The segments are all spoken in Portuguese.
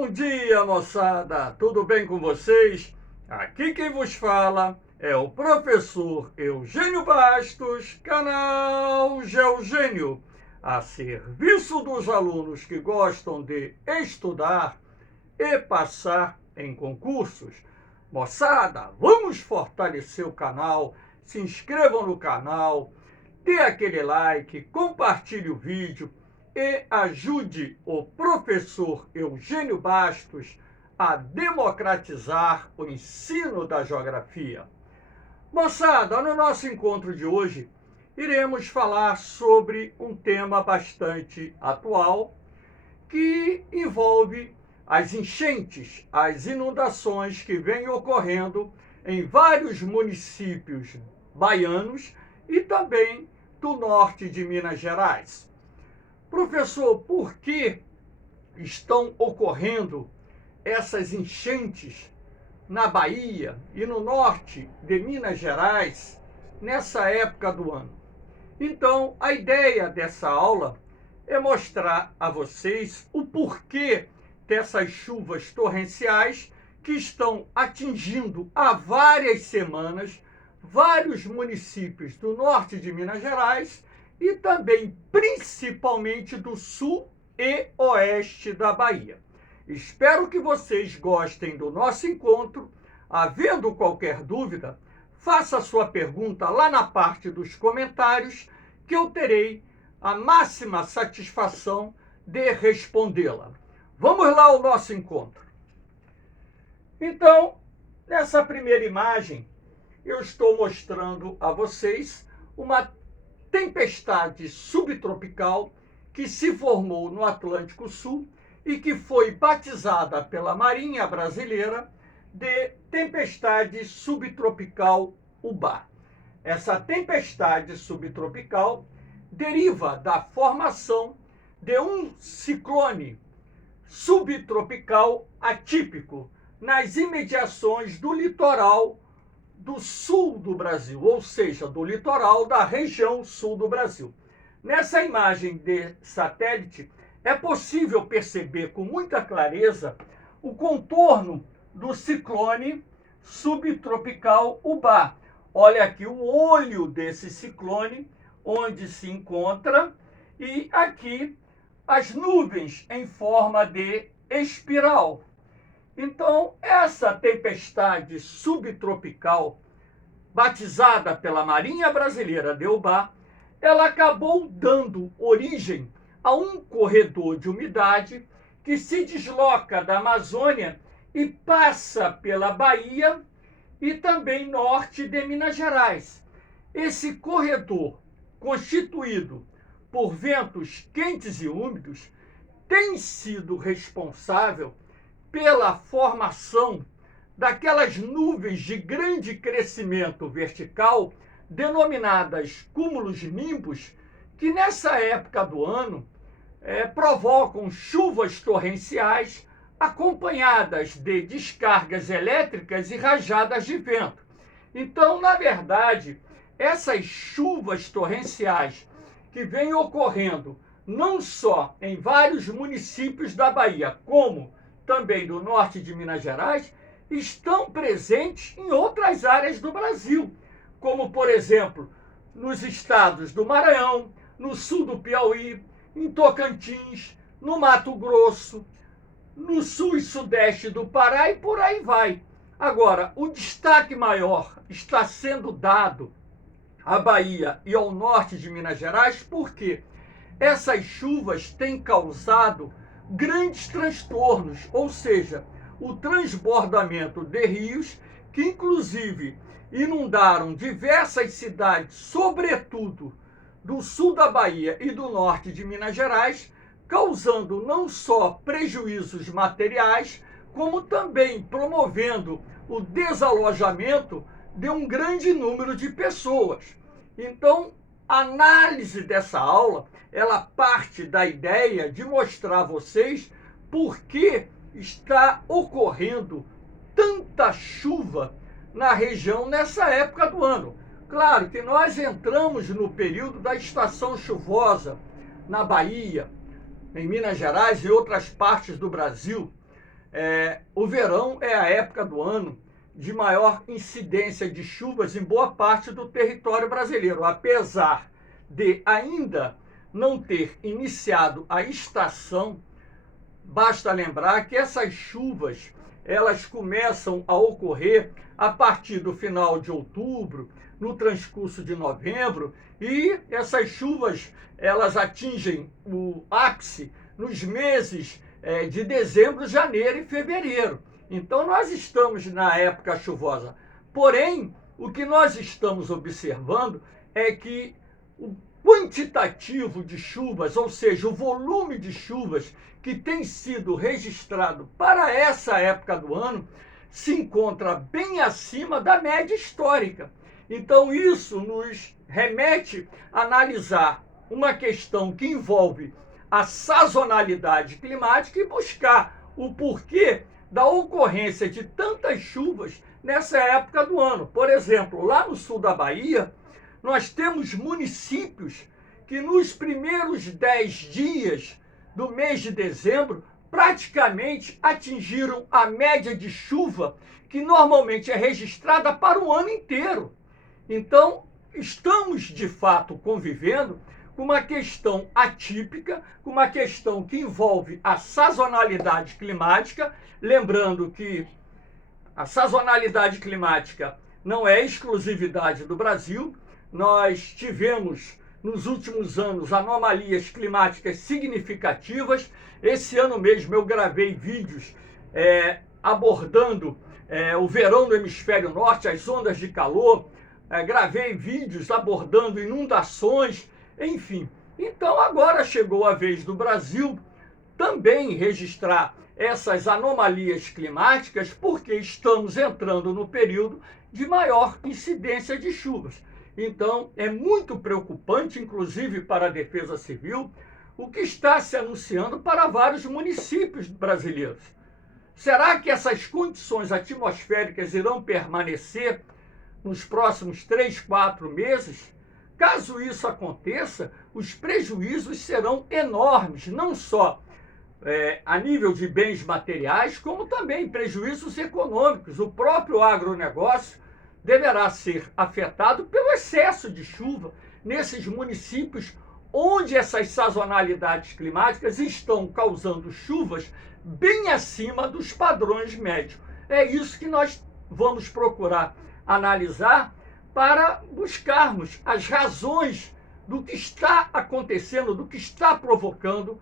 Bom dia, moçada! Tudo bem com vocês? Aqui quem vos fala é o professor Eugênio Bastos, canal Geogênio, a serviço dos alunos que gostam de estudar e passar em concursos. Moçada, vamos fortalecer o canal, se inscrevam no canal, dê aquele like, compartilhe o vídeo e ajude o professor Eugênio Bastos a democratizar o ensino da geografia. Moçada, no nosso encontro de hoje, iremos falar sobre um tema bastante atual que envolve as enchentes, as inundações que vêm ocorrendo em vários municípios baianos e também do norte de Minas Gerais. Professor, por que estão ocorrendo essas enchentes na Bahia e no norte de Minas Gerais nessa época do ano? Então, a ideia dessa aula é mostrar a vocês o porquê dessas chuvas torrenciais que estão atingindo há várias semanas vários municípios do norte de Minas Gerais e também, principalmente, do sul e oeste da Bahia. Espero que vocês gostem do nosso encontro. Havendo qualquer dúvida, faça a sua pergunta lá na parte dos comentários, que eu terei a máxima satisfação de respondê-la. Vamos lá ao nosso encontro. Então, nessa primeira imagem, eu estou mostrando a vocês uma tempestade subtropical que se formou no Atlântico Sul e que foi batizada pela Marinha Brasileira de tempestade subtropical Ubá. Essa tempestade subtropical deriva da formação de um ciclone subtropical atípico nas imediações do litoral do sul do Brasil, ou seja, do litoral da região sul do Brasil. Nessa imagem de satélite, é possível perceber com muita clareza o contorno do ciclone subtropical Ubá. Olha aqui o olho desse ciclone, onde se encontra, e aqui as nuvens em forma de espiral. Então, essa tempestade subtropical, batizada pela Marinha Brasileira de Ubá, ela acabou dando origem a um corredor de umidade que se desloca da Amazônia e passa pela Bahia e também norte de Minas Gerais. Esse corredor, constituído por ventos quentes e úmidos, tem sido responsável pela formação daquelas nuvens de grande crescimento vertical, denominadas cúmulos nimbus, que nessa época do ano provocam chuvas torrenciais acompanhadas de descargas elétricas e rajadas de vento. Então, na verdade, essas chuvas torrenciais que vêm ocorrendo não só em vários municípios da Bahia, como também do norte de Minas Gerais, estão presentes em outras áreas do Brasil, como, por exemplo, nos estados do Maranhão, no sul do Piauí, em Tocantins, no Mato Grosso, no sul e sudeste do Pará e por aí vai. Agora, o destaque maior está sendo dado à Bahia e ao norte de Minas Gerais porque essas chuvas têm causado grandes transtornos, ou seja, o transbordamento de rios que inclusive inundaram diversas cidades, sobretudo do sul da Bahia e do norte de Minas Gerais, causando não só prejuízos materiais, como também promovendo o desalojamento de um grande número de pessoas. Então, a análise dessa aula, ela parte da ideia de mostrar a vocês por que está ocorrendo tanta chuva na região nessa época do ano. Claro que nós entramos no período da estação chuvosa na Bahia, em Minas Gerais e outras partes do Brasil. o verão é a época do ano de maior incidência de chuvas em boa parte do território brasileiro, apesar de ainda não ter iniciado a estação. Basta lembrar que essas chuvas, elas começam a ocorrer a partir do final de outubro, no transcurso de novembro, e essas chuvas, elas atingem o ápice nos meses de dezembro, janeiro e fevereiro. Então nós estamos na época chuvosa. Porém, o que nós estamos observando é que o quantitativo de chuvas, ou seja, o volume de chuvas que tem sido registrado para essa época do ano, se encontra bem acima da média histórica. Então isso nos remete a analisar uma questão que envolve a sazonalidade climática e buscar o porquê da ocorrência de tantas chuvas nessa época do ano. Por exemplo, lá no sul da Bahia, nós temos municípios que nos primeiros 10 dias do mês de dezembro praticamente atingiram a média de chuva que normalmente é registrada para o ano inteiro. Então, estamos de fato convivendo com uma questão atípica, com uma questão que envolve a sazonalidade climática, lembrando que a sazonalidade climática não é exclusividade do Brasil. Nós tivemos nos últimos anos anomalias climáticas significativas. Esse ano mesmo eu gravei vídeos abordando o verão no hemisfério norte, as ondas de calor, gravei vídeos abordando inundações, enfim. Então agora chegou a vez do Brasil também registrar essas anomalias climáticas, porque estamos entrando no período de maior incidência de chuvas. Então, é muito preocupante, inclusive para a Defesa Civil, o que está se anunciando para vários municípios brasileiros. Será que essas condições atmosféricas irão permanecer nos próximos 3, 4 meses? Caso isso aconteça, os prejuízos serão enormes, não só a nível de bens materiais, como também prejuízos econômicos. O próprio agronegócio deverá ser afetado pelo excesso de chuva nesses municípios onde essas sazonalidades climáticas estão causando chuvas bem acima dos padrões médios. É isso que nós vamos procurar analisar para buscarmos as razões do que está acontecendo, do que está provocando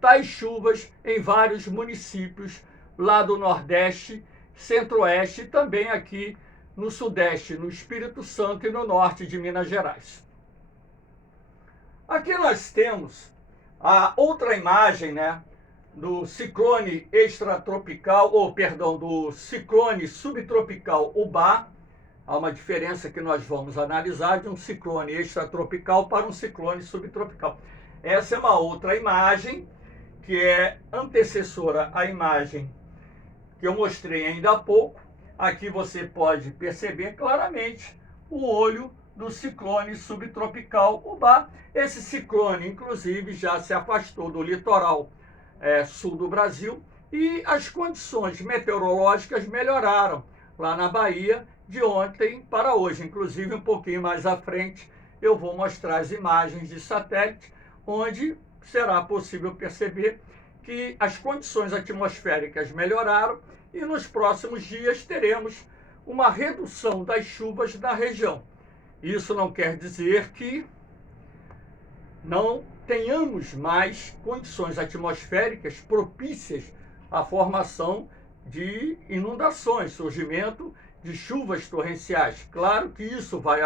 tais chuvas em vários municípios lá do Nordeste, Centro-Oeste e também aqui no Sudeste, no Espírito Santo e no Norte de Minas Gerais. Aqui nós temos a outra imagem, do ciclone extratropical, do ciclone subtropical Ubá. Há uma diferença que nós vamos analisar de um ciclone extratropical para um ciclone subtropical. Essa é uma outra imagem que é antecessora à imagem que eu mostrei ainda há pouco. Aqui você pode perceber claramente o olho do ciclone subtropical Ubá. Esse ciclone, inclusive, já se afastou do litoral sul do Brasil e as condições meteorológicas melhoraram lá na Bahia de ontem para hoje. Inclusive, um pouquinho mais à frente, eu vou mostrar as imagens de satélite, onde será possível perceber que as condições atmosféricas melhoraram e nos próximos dias teremos uma redução das chuvas na região. Isso não quer dizer que não tenhamos mais condições atmosféricas propícias à formação de inundações, surgimento de chuvas torrenciais. Claro que isso vai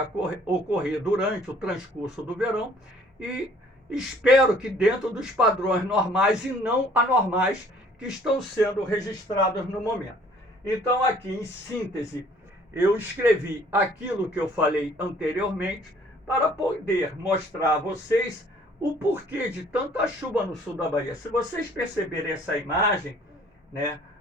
ocorrer durante o transcurso do verão e espero que dentro dos padrões normais e não anormais que estão sendo registrados no momento. Então, aqui em síntese, eu escrevi aquilo que eu falei anteriormente para poder mostrar a vocês o porquê de tanta chuva no sul da Bahia. Se vocês perceberem essa imagem,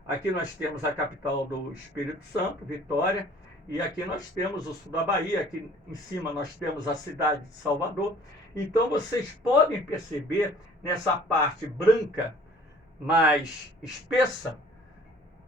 aqui nós temos a capital do Espírito Santo, Vitória, e aqui nós temos o sul da Bahia, aqui em cima nós temos a cidade de Salvador. Então vocês podem perceber nessa parte branca mais espessa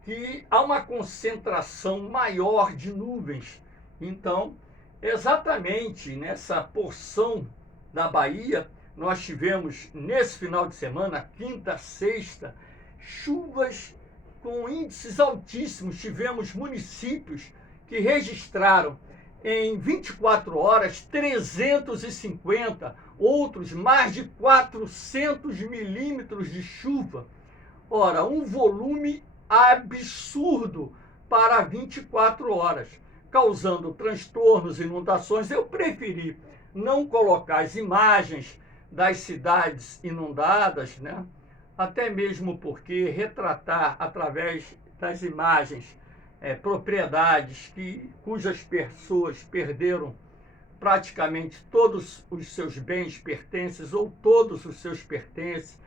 que há uma concentração maior de nuvens. Então, exatamente nessa porção da Bahia, nós tivemos nesse final de semana, quinta, sexta, chuvas com índices altíssimos. Tivemos municípios que registraram em 24 horas 350, outros mais de 400 milímetros de chuva. Ora, um volume absurdo para 24 horas, causando transtornos, inundações. Eu preferi não colocar as imagens das cidades inundadas, né? Até mesmo porque retratar através das imagens propriedades cujas pessoas perderam praticamente todos os seus bens, pertences ou todos os seus pertences,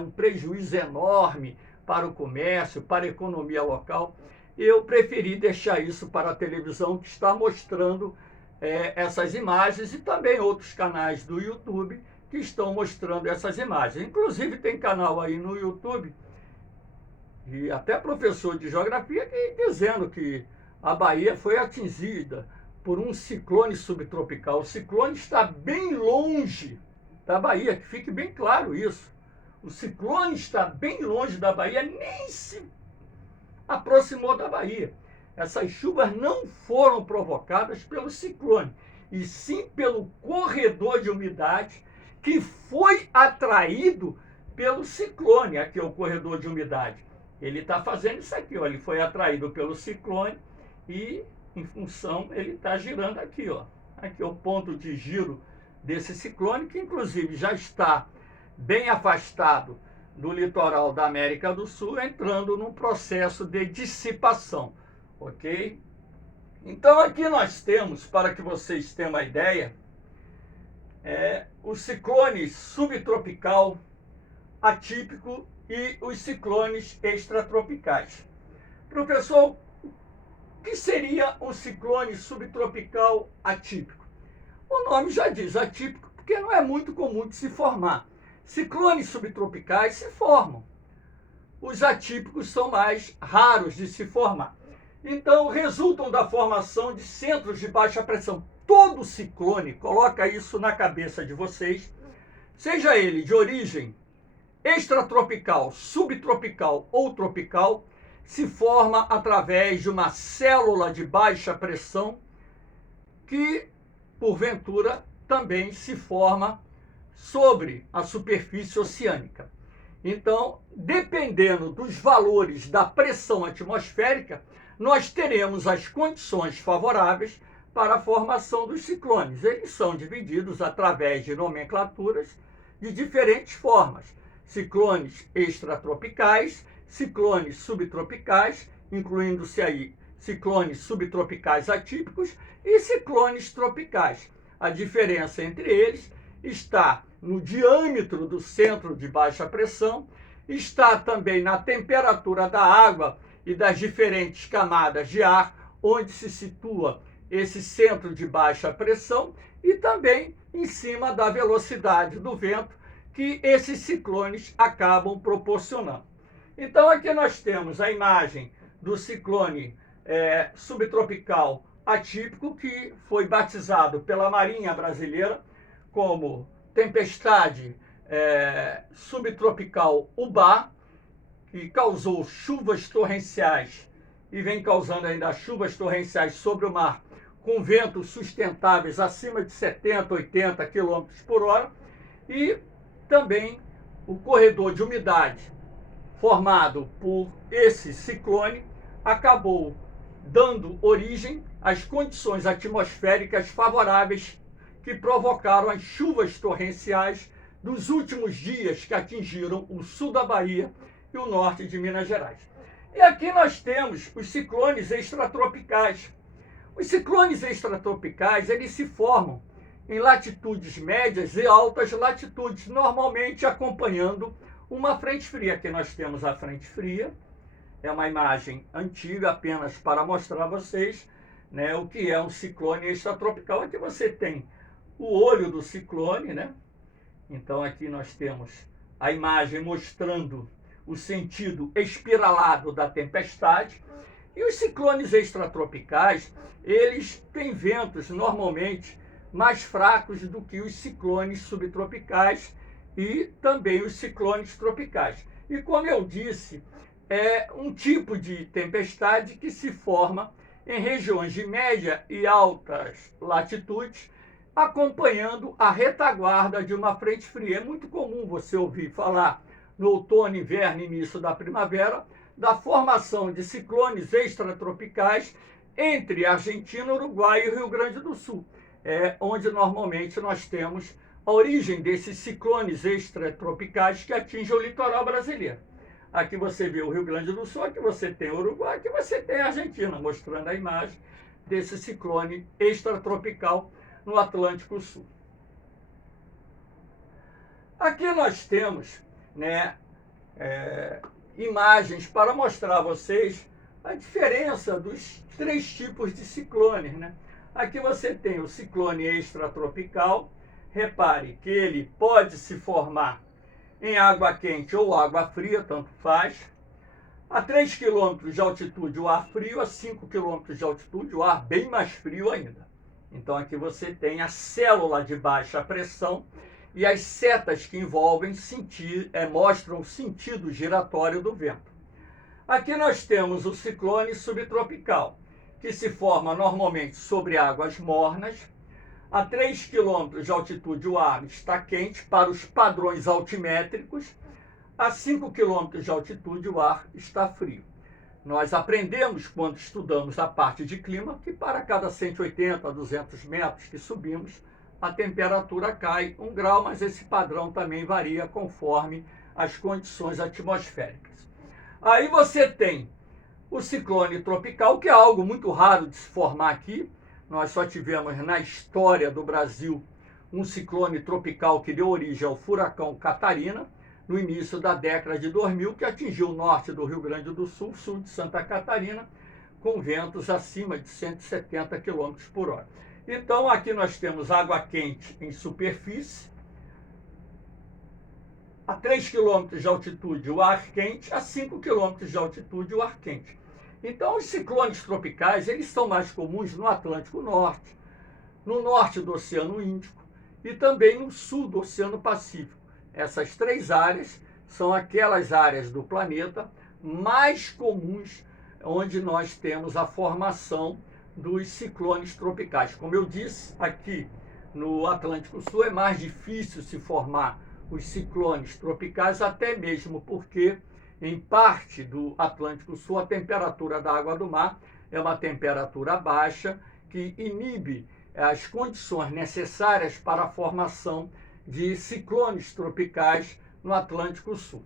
um prejuízo enorme para o comércio, para a economia local. Eu preferi deixar isso para a televisão, que está mostrando essas imagens, e também outros canais do YouTube que estão mostrando essas imagens. Inclusive tem canal aí no YouTube, e até professor de geografia, dizendo que a Bahia foi atingida por um ciclone subtropical. O ciclone está bem longe da Bahia, que fique bem claro isso. O ciclone está bem longe da Bahia, nem se aproximou da Bahia. Essas chuvas não foram provocadas pelo ciclone, e sim pelo corredor de umidade que foi atraído pelo ciclone. Aqui é o corredor de umidade. Ele está fazendo isso aqui, ó. Ele foi atraído pelo ciclone e, em função, ele está girando aqui, ó. Aqui é o ponto de giro desse ciclone, que inclusive já está bem afastado do litoral da América do Sul, entrando num processo de dissipação, ok? Então aqui nós temos, para que vocês tenham uma ideia, o ciclone subtropical atípico e os ciclones extratropicais. Professor, o que seria um ciclone subtropical atípico? O nome já diz atípico, porque não é muito comum de se formar. Ciclones subtropicais se formam. Os atípicos são mais raros de se formar. Então, resultam da formação de centros de baixa pressão. Todo ciclone, coloca isso na cabeça de vocês, seja ele de origem extratropical, subtropical ou tropical, se forma através de uma célula de baixa pressão que, porventura, também se forma sobre a superfície oceânica. Então, dependendo dos valores da pressão atmosférica, nós teremos as condições favoráveis para a formação dos ciclones. Eles são divididos através de nomenclaturas de diferentes formas: ciclones extratropicais, ciclones subtropicais, incluindo-se aí ciclones subtropicais atípicos e ciclones tropicais. A diferença entre eles está no diâmetro do centro de baixa pressão, está também na temperatura da água e das diferentes camadas de ar onde se situa esse centro de baixa pressão, e também em cima da velocidade do vento que esses ciclones acabam proporcionando. Então aqui nós temos a imagem do ciclone subtropical atípico, que foi batizado pela Marinha Brasileira como tempestade subtropical Ubá, que causou chuvas torrenciais e vem causando ainda chuvas torrenciais sobre o mar, com ventos sustentáveis acima de 70, 80 km por hora, e também o corredor de umidade formado por esse ciclone acabou dando origem às condições atmosféricas favoráveis que provocaram as chuvas torrenciais dos últimos dias, que atingiram o sul da Bahia e o norte de Minas Gerais. E aqui nós temos os ciclones extratropicais. Os ciclones extratropicais, eles se formam em latitudes médias e altas latitudes, normalmente acompanhando uma frente fria. Aqui nós temos a frente fria, é uma imagem antiga apenas para mostrar a vocês, né, o que é um ciclone extratropical. Aqui você tem o olho do ciclone, né? Então aqui nós temos a imagem mostrando o sentido espiralado da tempestade. E os ciclones extratropicais, eles têm ventos normalmente mais fracos do que os ciclones subtropicais e também os ciclones tropicais. E como eu disse, é um tipo de tempestade que se forma em regiões de média e altas latitudes, acompanhando a retaguarda de uma frente fria. É muito comum você ouvir falar no outono, inverno e início da primavera da formação de ciclones extratropicais entre Argentina, Uruguai e Rio Grande do Sul, onde normalmente nós temos a origem desses ciclones extratropicais que atingem o litoral brasileiro. Aqui você vê o Rio Grande do Sul, aqui você tem o Uruguai, aqui você tem a Argentina, mostrando a imagem desse ciclone extratropical no Atlântico Sul. Aqui nós temos, né, imagens para mostrar a vocês a diferença dos três tipos de ciclones, né? Aqui você tem o ciclone extratropical. Repare que ele pode se formar em água quente ou água fria, tanto faz. A 3 km de altitude o ar frio, a 5 km de altitude o ar bem mais frio ainda. Então aqui você tem a célula de baixa pressão e as setas que envolvem mostram o sentido giratório do vento. Aqui nós temos o ciclone subtropical, que se forma normalmente sobre águas mornas. A 3 km de altitude o ar está quente para os padrões altimétricos. A 5 km de altitude o ar está frio. Nós aprendemos, quando estudamos a parte de clima, que para cada 180 a 200 metros que subimos, a temperatura cai 1 grau, mas esse padrão também varia conforme as condições atmosféricas. Aí você tem o ciclone tropical, que é algo muito raro de se formar aqui. Nós só tivemos na história do Brasil um ciclone tropical que deu origem ao furacão Catarina, no início da década de 2000, que atingiu o norte do Rio Grande do Sul, sul de Santa Catarina, com ventos acima de 170 km por hora. Então, aqui nós temos água quente em superfície, a 3 km de altitude o ar quente, a 5 km de altitude o ar quente. Então, os ciclones tropicais, eles são mais comuns no Atlântico Norte, no norte do Oceano Índico e também no sul do Oceano Pacífico. Essas três áreas são aquelas áreas do planeta mais comuns onde nós temos a formação dos ciclones tropicais. Como eu disse, aqui no Atlântico Sul é mais difícil se formar os ciclones tropicais, até mesmo porque em parte do Atlântico Sul a temperatura da água do mar é uma temperatura baixa que inibe as condições necessárias para a formação de ciclones tropicais no Atlântico Sul.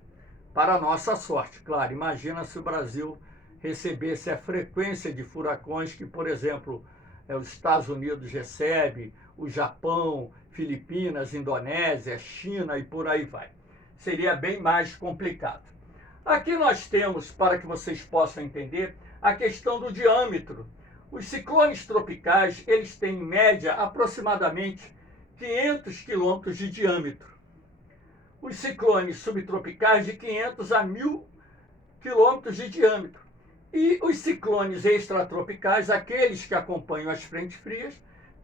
Para a nossa sorte, claro, imagina se o Brasil recebesse a frequência de furacões que, por exemplo, os Estados Unidos recebe, o Japão, Filipinas, Indonésia, China e por aí vai. Seria bem mais complicado. Aqui nós temos, para que vocês possam entender, a questão do diâmetro. Os ciclones tropicais, eles têm em média aproximadamente 500 quilômetros de diâmetro. Os ciclones subtropicais de 500 a 1.000 quilômetros de diâmetro. E os ciclones extratropicais, aqueles que acompanham as frentes frias,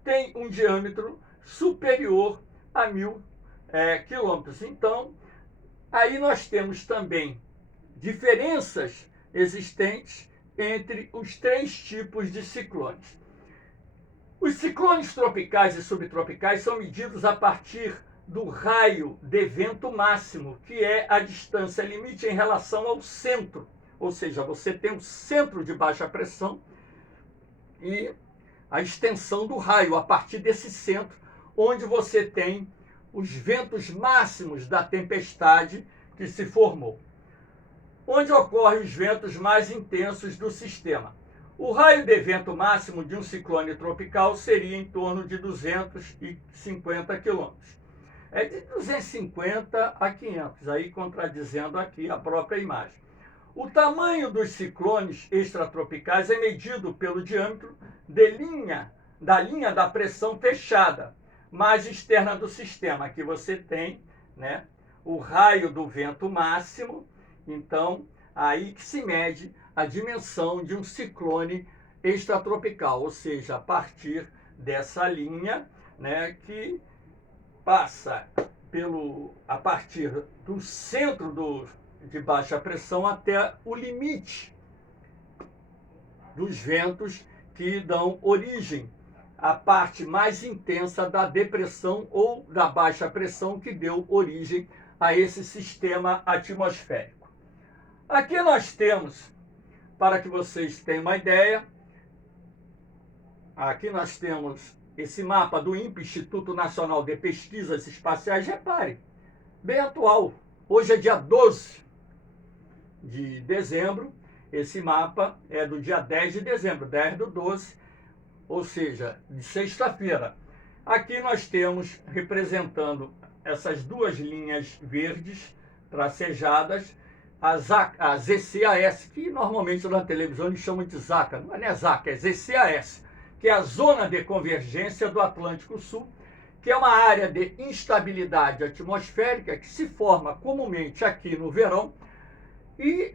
têm um diâmetro superior a 1.000 quilômetros. Então, aí nós temos também diferenças existentes entre os três tipos de ciclones. Os ciclones tropicais e subtropicais são medidos a partir do raio de vento máximo, que é a distância limite em relação ao centro. Ou seja, você tem um centro de baixa pressão e a extensão do raio a partir desse centro, onde você tem os ventos máximos da tempestade que se formou. Onde ocorrem os ventos mais intensos do sistema. O raio de vento máximo de um ciclone tropical seria em torno de 250 quilômetros. É de 250 a 500, aí contradizendo aqui a própria imagem. O tamanho dos ciclones extratropicais é medido pelo diâmetro da linha da pressão fechada, mais externa do sistema. Aqui você tem, né, o raio do vento máximo Então, aí que se mede a dimensão de um ciclone extratropical, ou seja, a partir dessa linha, né, que passa a partir do centro de baixa pressão até o limite dos ventos que dão origem à parte mais intensa da depressão ou da baixa pressão que deu origem a esse sistema atmosférico. Aqui nós temos, para que vocês tenham uma ideia, aqui nós temos esse mapa do INPE, Instituto Nacional de Pesquisas Espaciais. Repare, bem atual. Hoje é dia 12 de dezembro. Esse mapa é do dia 10 de dezembro, 10/12, ou seja, de sexta-feira. Aqui nós temos, representando essas duas linhas verdes tracejadas, a ZCAS, que normalmente na televisão eles chamam de ZACA, não é ZACA, é ZCAS, que é a Zona de Convergência do Atlântico Sul, que é uma área de instabilidade atmosférica que se forma comumente aqui no verão, e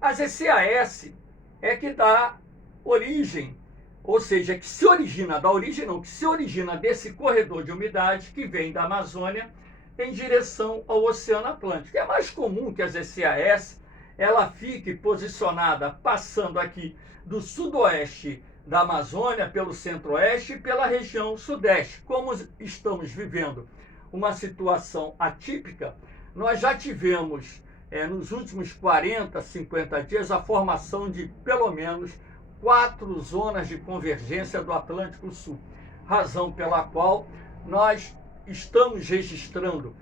a ZCAS é que dá origem, ou seja, que se origina, da origem não, que se origina desse corredor de umidade que vem da Amazônia em direção ao Oceano Atlântico. É mais comum que a ZCAS ela fique posicionada passando aqui do sudoeste da Amazônia, pelo centro-oeste e pela região sudeste. Como estamos vivendo uma situação atípica, nós já tivemos nos últimos 40, 50 dias a formação de pelo menos 4 zonas de convergência do Atlântico Sul, razão pela qual nós estamos registrando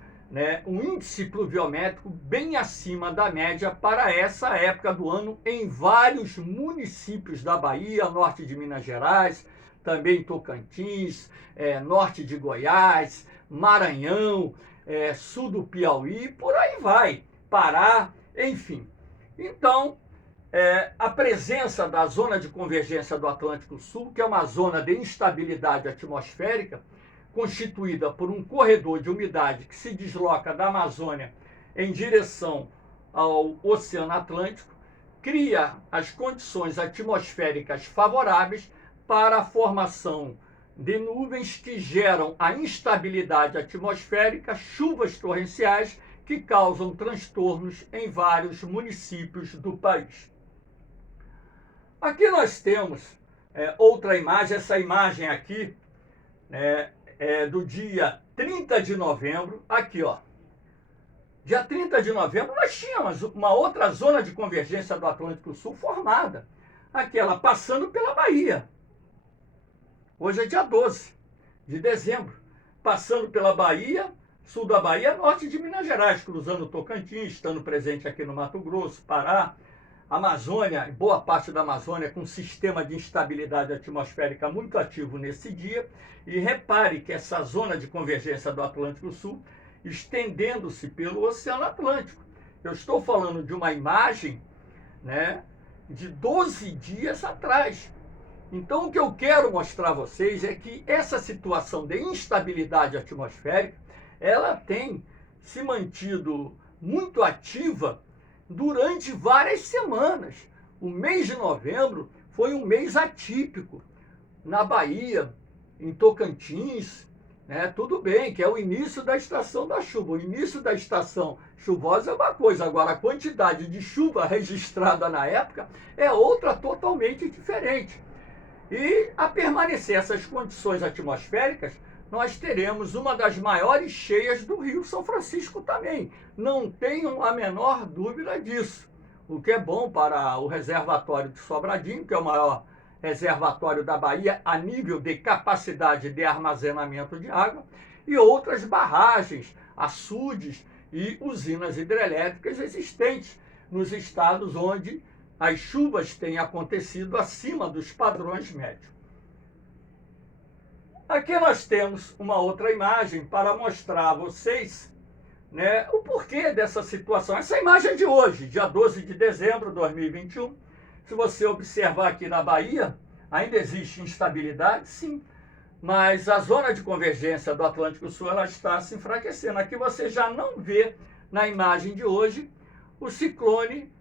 um índice pluviométrico bem acima da média para essa época do ano em vários municípios da Bahia, norte de Minas Gerais, também Tocantins, norte de Goiás, Maranhão, sul do Piauí, por aí vai, Pará, enfim. Então, a presença da zona de convergência do Atlântico Sul, que é uma zona de instabilidade atmosférica, constituída por um corredor de umidade que se desloca da Amazônia em direção ao Oceano Atlântico, cria as condições atmosféricas favoráveis para a formação de nuvens que geram a instabilidade atmosférica, chuvas torrenciais que causam transtornos em vários municípios do país. Aqui nós temos outra imagem, essa imagem aqui é do dia 30 de novembro, aqui ó. Dia 30 de novembro nós tínhamos uma outra zona de convergência do Atlântico Sul formada, aquela passando pela Bahia. Hoje é dia 12 de dezembro, passando pela Bahia, sul da Bahia, norte de Minas Gerais, cruzando o Tocantins, estando presente aqui no Mato Grosso, Pará, Amazônia, boa parte da Amazônia com um sistema de instabilidade atmosférica muito ativo nesse dia. E repare que essa zona de convergência do Atlântico Sul estendendo-se pelo Oceano Atlântico. Eu estou falando de uma imagem de 12 dias atrás. Então, o que eu quero mostrar a vocês é que essa situação de instabilidade atmosférica, ela tem se mantido muito ativa durante várias semanas. O mês de novembro foi um mês atípico. Na Bahia, em Tocantins, tudo bem, que é o início da estação da chuva. O início da estação chuvosa é uma coisa, agora a quantidade de chuva registrada na época é outra totalmente diferente. E a permanecer essas condições atmosféricas, nós teremos uma das maiores cheias do Rio São Francisco também. Não tenham a menor dúvida disso. O que é bom para o reservatório de Sobradinho, que é o maior reservatório da Bahia a nível de capacidade de armazenamento de água, e outras barragens, açudes e usinas hidrelétricas existentes nos estados onde as chuvas têm acontecido acima dos padrões médios. Aqui nós temos uma outra imagem para mostrar a vocês o porquê dessa situação. Essa imagem é de hoje, dia 12 de dezembro de 2021. Se você observar aqui na Bahia, ainda existe instabilidade, sim, mas a zona de convergência do Atlântico Sul ela está se enfraquecendo. Aqui você já não vê na imagem de hoje o ciclone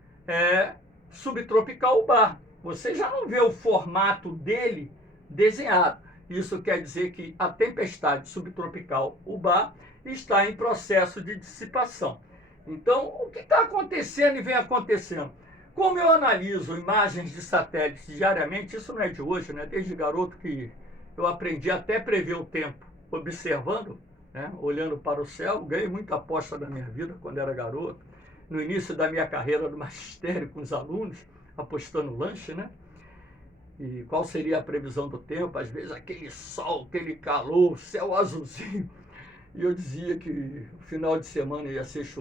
subtropical Ubá. Você já não vê o formato dele desenhado. Isso quer dizer que a tempestade subtropical Ubá está em processo de dissipação. Então, o que está acontecendo e vem acontecendo? Como eu analiso imagens de satélites diariamente, isso não é de hoje, né? Desde garoto que eu aprendi até prever o tempo, observando, né? Olhando para o céu. Ganhei muita aposta na minha vida quando era garoto. No início da minha carreira no magistério com os alunos, apostando lanche, né? E qual seria a previsão do tempo? Às vezes aquele sol, aquele calor, céu azulzinho. E eu dizia que o final de semana ia ser chuvoso.